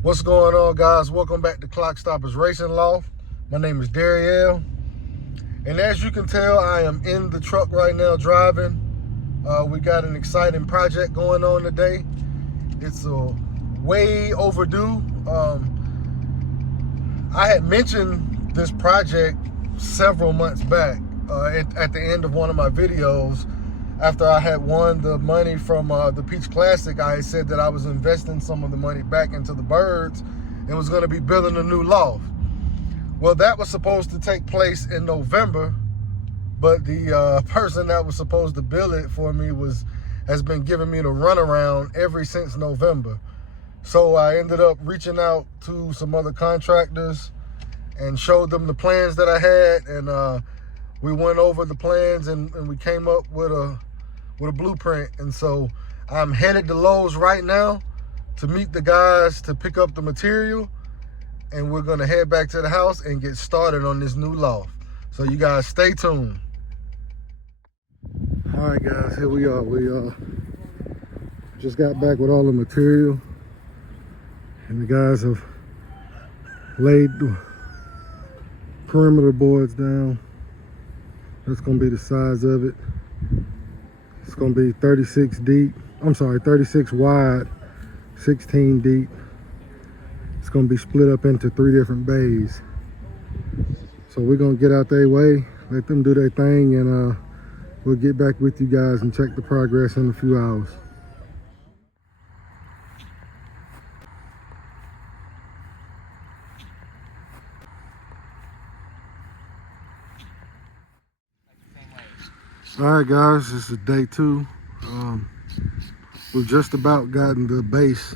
What's going on, guys? Welcome back to Clock Stoppers Racing Loft. My name is Dariel, and as you can tell, I am in the truck right now driving. We got an exciting project going on today. It's way overdue. I had mentioned this project several months back at the end of one of my videos. After I had won the money from the Peach Classic, I had said that I was investing some of the money back into the birds and was going to be building a new loft. Well, that was supposed to take place in November, but the person that was supposed to build it for me has been giving me the runaround ever since November. So I ended up reaching out to some other contractors and showed them the plans that I had, and we went over the plans and we came up with a blueprint. And so I'm headed to Lowe's right now to meet the guys to pick up the material, and we're gonna head back to the house and get started on this new loft. So you guys stay tuned. All right, guys, here we are. We just got back with all the material, and the guys have laid the perimeter boards down. That's gonna be the size of it. It's gonna be 36 wide, 16 deep. It's gonna be split up into 3 different bays. So we're gonna get out their way, let them do their thing, and we'll get back with you guys and check the progress in a few hours. All right, guys, this is day 2. We've just about gotten the base,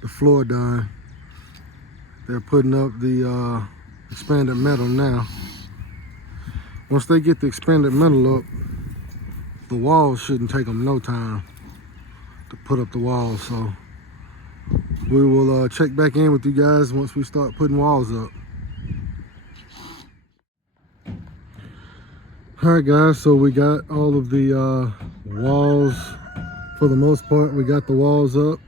the floor done. They're putting up the expanded metal now. Once they get the expanded metal up, the walls shouldn't take them no time to put up the walls. So we will check back in with you guys once we start putting walls up. All right, guys, so we got all of the walls. For the most part, we got the walls up.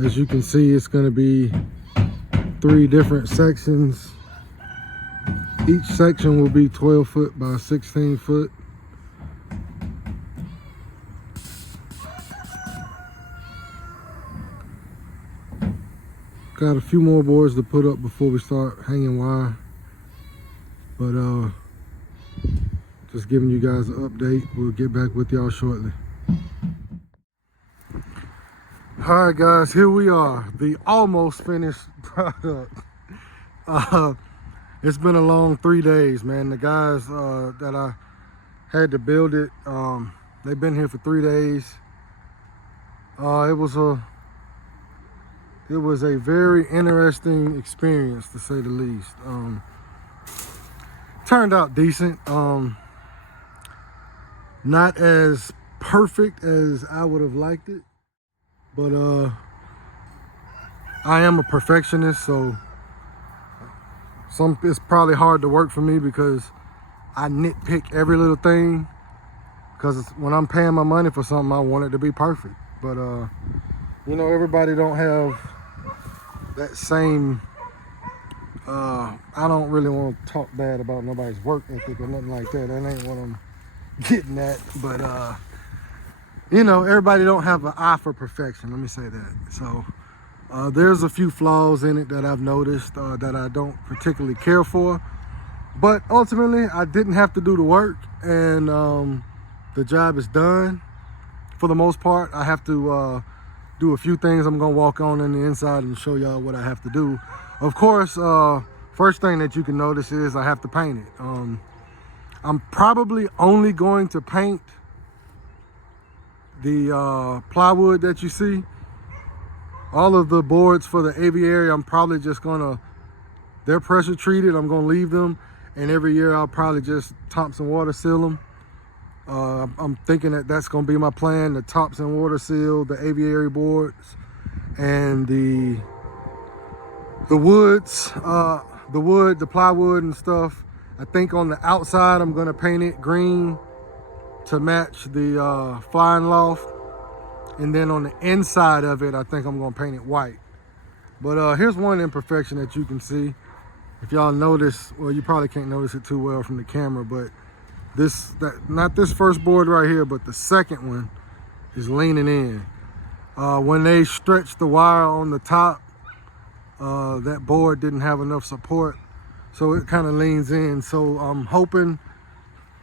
As you can see, it's going to be 3 different sections. Each section will be 12 foot by 16 foot. Got a few more boards to put up before we start hanging wire. But just giving you guys an update. We'll get back with y'all shortly. All right, guys, here we are, the almost finished product. It's been a long 3 days, man. The guys that I had to build it, they've been here for 3 days. It was a very interesting experience, to say the least. Turned out decent. Not as perfect as I would have liked it, but I am a perfectionist, so it's probably hard to work for me because I nitpick every little thing, because when I'm paying my money for something, I want it to be perfect. But you know, everybody don't have that same I don't really want to talk bad about nobody's work ethic or nothing like that. That ain't what I'm getting at. But you know, everybody don't have an eye for perfection, let me say that. So there's a few flaws in it that I've noticed that I don't particularly care for, but ultimately I didn't have to do the work, and the job is done for the most part. I have to do a few things. I'm gonna walk on in the inside and show y'all what I have to do. Of course, first thing that you can notice is I have to paint it. I'm probably only going to paint the plywood that you see. All of the boards for the aviary, I'm probably just gonna, they're pressure treated, I'm gonna leave them, and every year I'll probably just Thompson water seal them. I'm thinking that that's gonna be my plan, to Thompson water seal the aviary boards, and the woods, the plywood and stuff. I think on the outside I'm gonna paint it green to match the flying loft. And then on the inside of it, I think I'm gonna paint it white. But here's one imperfection that you can see. If y'all notice, well, you probably can't notice it too well from the camera, but not this first board right here, but the second one is leaning in. When they stretched the wire on the top, that board didn't have enough support, so it kind of leans in. So I'm hoping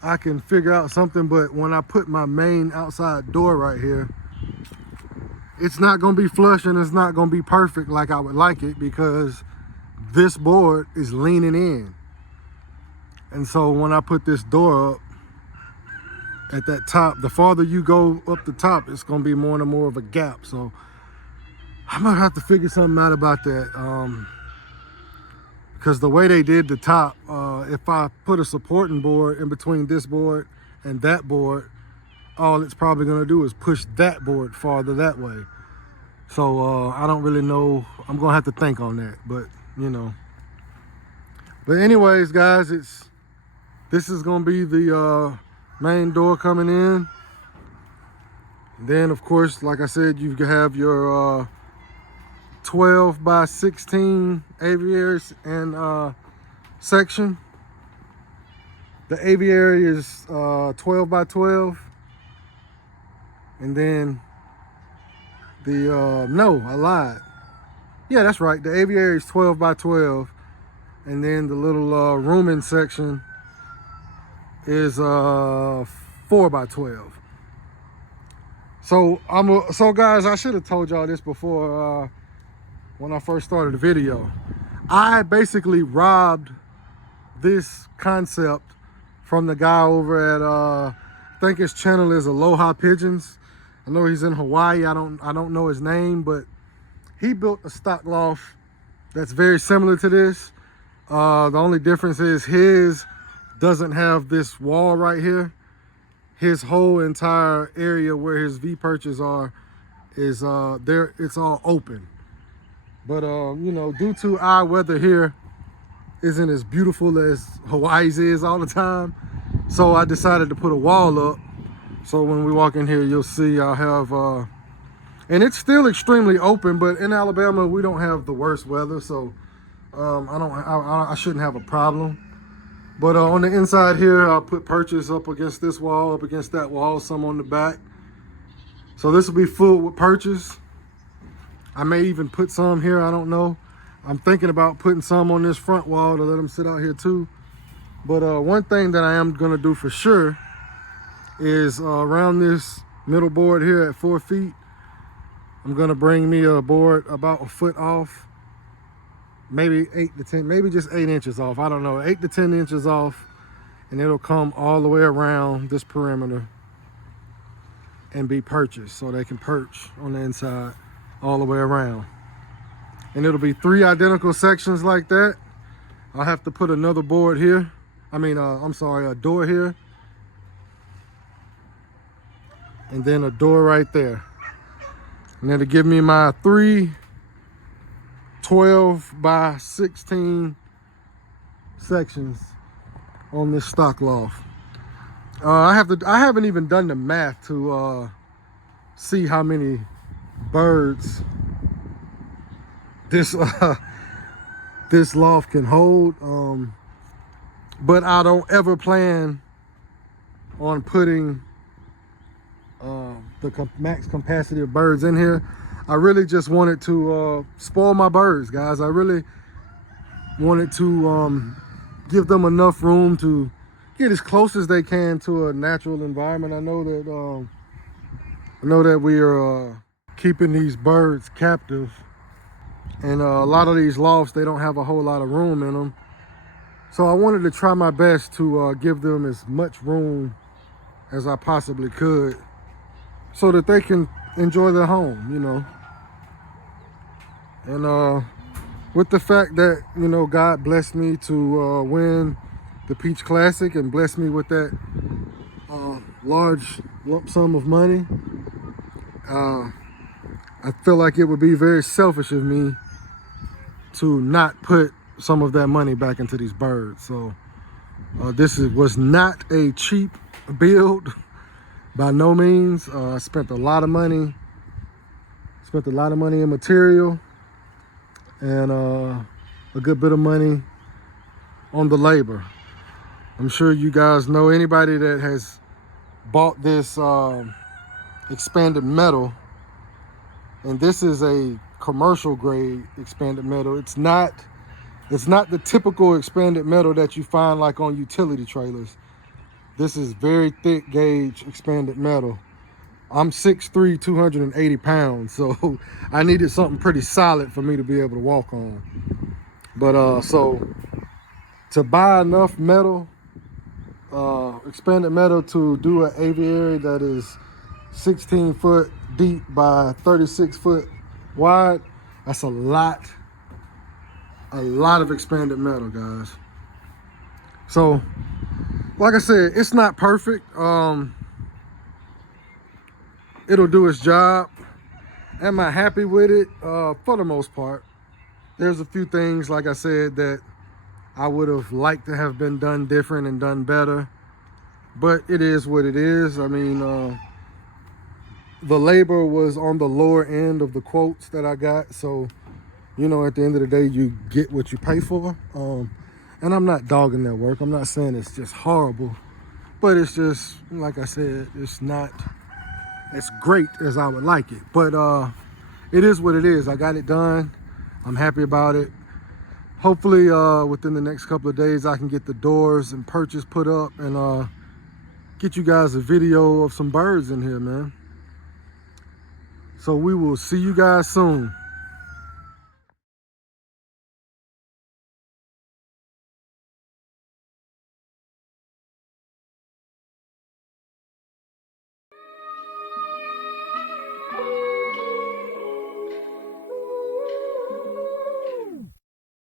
I can figure out something, but when I put my main outside door right here, it's not gonna be flush and it's not gonna be perfect like I would like it, because this board is leaning in. And so when I put this door up at that top, the farther you go up the top, it's gonna be more and more of a gap. So I'm gonna have to figure something out about that, because the way they did the top, if I put a supporting board in between this board and that board, all it's probably gonna do is push that board farther that way. So I don't really know. I'm gonna have to think on that, but you know. But anyways, guys, this is gonna be the main door coming in. And then of course, like I said, you have your 12 by 16 aviaries and section. The aviary is 12 by 12. And then no, I lied. Yeah, that's right. The aviary is 12 by 12. And then the little rooming section is 4 by 12. So guys, I should have told y'all this before when I first started the video. I basically robbed this concept from the guy over at I think his channel is Aloha Pigeons. I know he's in Hawaii. I don't know his name, but he built a stock loft that's very similar to this. The only difference is his doesn't have this wall right here. His whole entire area where his V perches are is there. It's all open. But you know, due to our weather here isn't as beautiful as Hawaii's is all the time, so I decided to put a wall up. So when we walk in here, you'll see I'll have, and it's still extremely open, but in Alabama, we don't have the worst weather. So I shouldn't have a problem. But on the inside here, I'll put perches up against this wall, up against that wall, some on the back. So this will be full with perches. I may even put some here, I don't know. I'm thinking about putting some on this front wall to let them sit out here too. But one thing that I am gonna do for sure is around this middle board here at 4 feet, I'm gonna bring me a board about a foot off, maybe 8 to 10, maybe just 8 inches off. I don't know, 8 to 10 inches off, and it'll come all the way around this perimeter and be perched, so they can perch on the inside all the way around. And it'll be 3 identical sections like that. I'll have to put another board here. I'm sorry, a door here. And then a door right there. And then to give me my 3 12 by 16 sections on this stock loft. I haven't even done the math to see how many birds this this loft can hold, but I don't ever plan on putting the max capacity of birds in here. I really just wanted to spoil my birds, guys. I really wanted to give them enough room to get as close as they can to a natural environment. I know that we are keeping these birds captive, and a lot of these lofts, they don't have a whole lot of room in them. So I wanted to try my best to give them as much room as I possibly could, so that they can enjoy their home, you know. And with the fact that, you know, God blessed me to win the Peach Classic and blessed me with that large lump sum of money, I feel like it would be very selfish of me to not put some of that money back into these birds. So this was not a cheap build by no means. I spent a lot of money Spent a lot of money in material and a good bit of money on the labor. I'm sure you guys know, anybody that has bought this expanded metal, and this is a commercial grade expanded metal. It's not the typical expanded metal that you find like on utility trailers. This is very thick gauge expanded metal. I'm 6'3", 280 pounds, so I needed something pretty solid for me to be able to walk on. But so to buy enough metal, expanded metal, to do an aviary that is 16 foot deep by 36 foot wide, that's a lot of expanded metal, guys. So like I said, it's not perfect. It'll do its job. Am I happy with it? For the most part. There's a few things, like I said, that I would have liked to have been done different and done better, but it is what it is. I mean, the labor was on the lower end of the quotes that I got, so you know, at the end of the day, you get what you pay for. And I'm not dogging that work. I'm not saying it's just horrible, but it's just, like I said, it's not as great as I would like it. But it is what it is. I got it done. I'm happy about it. Hopefully within the next couple of days, I can get the doors and perches put up and get you guys a video of some birds in here, man. So we will see you guys soon.